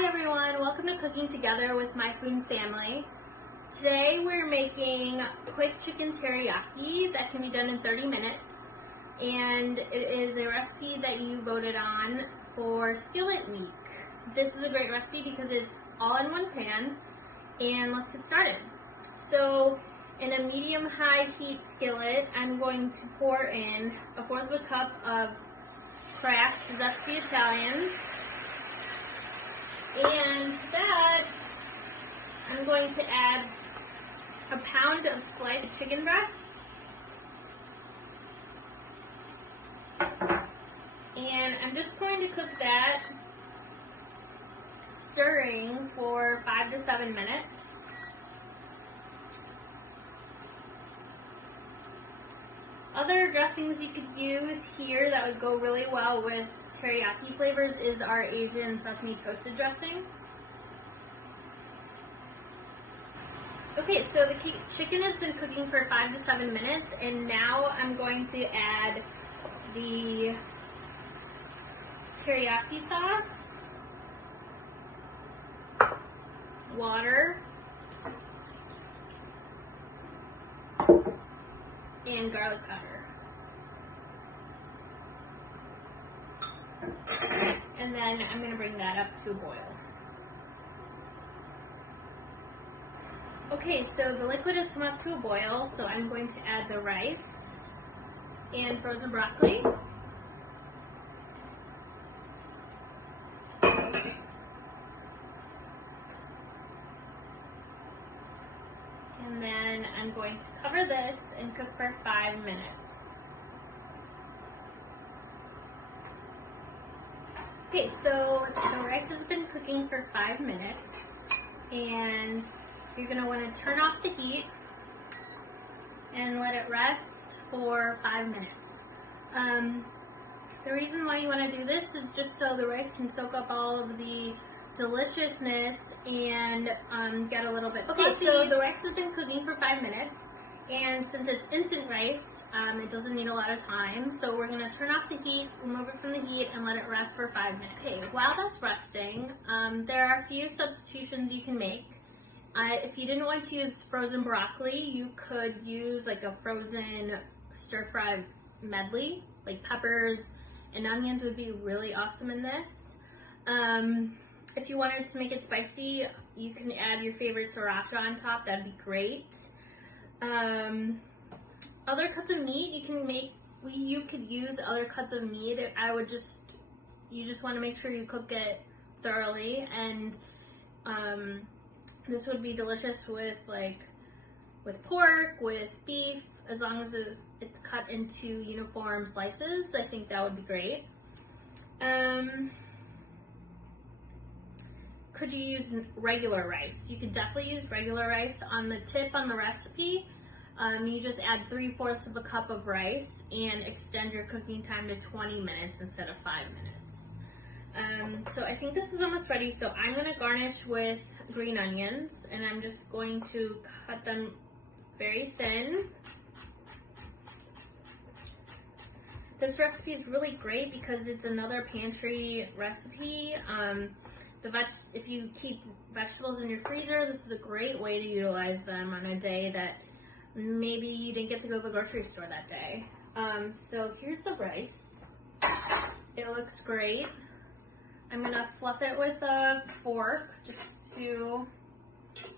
Hi everyone, welcome to Cooking Together with my food family. Today we're making quick chicken teriyaki that can be done in 30 minutes. And it is a recipe that you voted on for Skillet Week. This is a great recipe because it's all in one pan. And let's get started. So in a medium-high heat skillet, I'm going to pour in 1/4 cup of Kraft-Heinz Italian. And to that, I'm going to add a pound of sliced chicken breast. And I'm just going to cook that, stirring for 5 to 7 minutes. Other dressings you could use here that would go really well with teriyaki flavors is our Asian sesame toasted dressing. Okay, so the chicken has been cooking for 5 to 7 minutes, and now I'm going to add the teriyaki sauce, water, and garlic powder. And then I'm going to bring that up to a boil. Okay, so the liquid has come up to a boil, so I'm going to add the rice and frozen broccoli. And then I'm going to cover this and cook for 5 minutes. Okay, so the rice has been cooking for 5 minutes, and you're going to want to turn off the heat and let it rest for 5 minutes. The reason why you want to do this is just so the rice can soak up all of the deliciousness and get a little bit fluffy. Okay, so the rice has been cooking for 5 minutes, and since it's instant rice, it doesn't need a lot of time. So we're going to turn off the heat, remove it from the heat, and let it rest for 5 minutes. Okay, while that's resting, there are a few substitutions you can make. If you didn't want to use frozen broccoli, you could use like a frozen stir-fry medley, like peppers and onions would be really awesome in this. If you wanted to make it spicy, you can add your favorite sriracha on top. That'd be great. Other cuts of meat you can make. You could use other cuts of meat. You just want to make sure you cook it thoroughly, and this would be delicious with pork, with beef, as long as it's cut into uniform slices. I think that would be great. Could you use regular rice? You could definitely use regular rice. On the tip on the recipe, you just add 3/4 cup of rice and extend your cooking time to 20 minutes instead of 5 minutes. So I think this is almost ready, so I'm going to garnish with green onions, and I'm just going to cut them very thin. This recipe is really great because it's another pantry recipe. If you keep vegetables in your freezer, this is a great way to utilize them on a day that maybe you didn't get to go to the grocery store that day. So here's the rice. It looks great. I'm gonna fluff it with a fork just to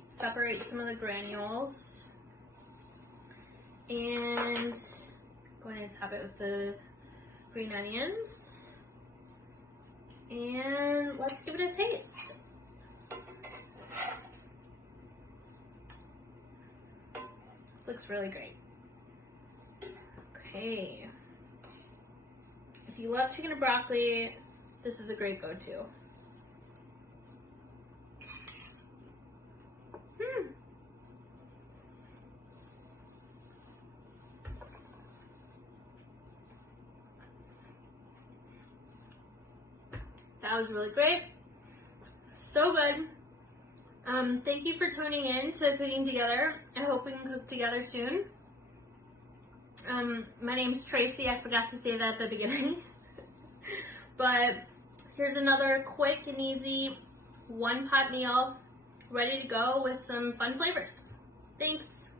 separate some of the granules. And going to top it with the green onions. And let's give it a taste. This looks really great. Okay. If you love chicken and broccoli, this is a great go-to. That was really great. So good. Thank you for tuning in to Cooking Together. I hope we can cook together soon. My name's Tracey. I forgot to say that at the beginning. But here's another quick and easy one pot meal ready to go with some fun flavors. Thanks.